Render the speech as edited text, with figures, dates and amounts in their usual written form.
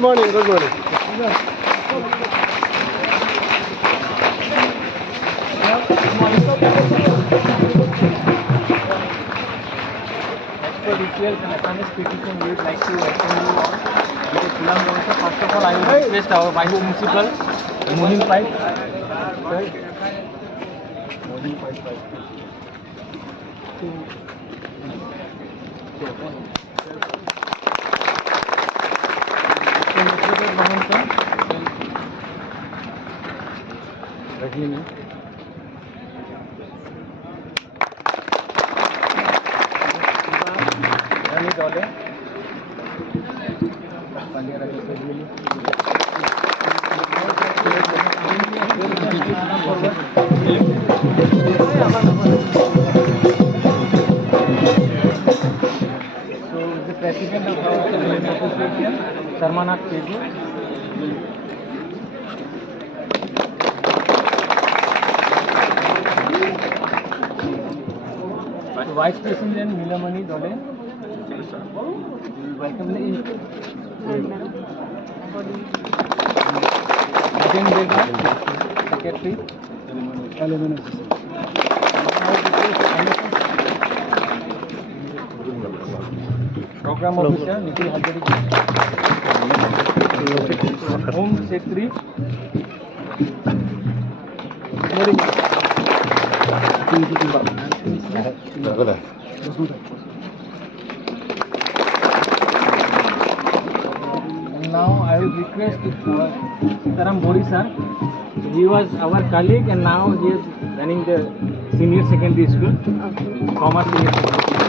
Good morning. Good morning. For details and assignments petition, we would like to welcome you all. With a Kulam Namaskar. First of all, I will request our Vice Principal, Mohim Pai. Sir. Mohim Pai. Rajini. Rani Dole. Pandya Rajaswari. So the president of our association, Sharmanath Keju. Vice President Nilamani Dole. Welcome. Ajay Bega, Secretary. Program Officer Nikhil Hazari. Home Secretary. Now I will request Sitaram Bori sir. He was our colleague and now he is running the senior secondary school, Commerce Senior Secondary.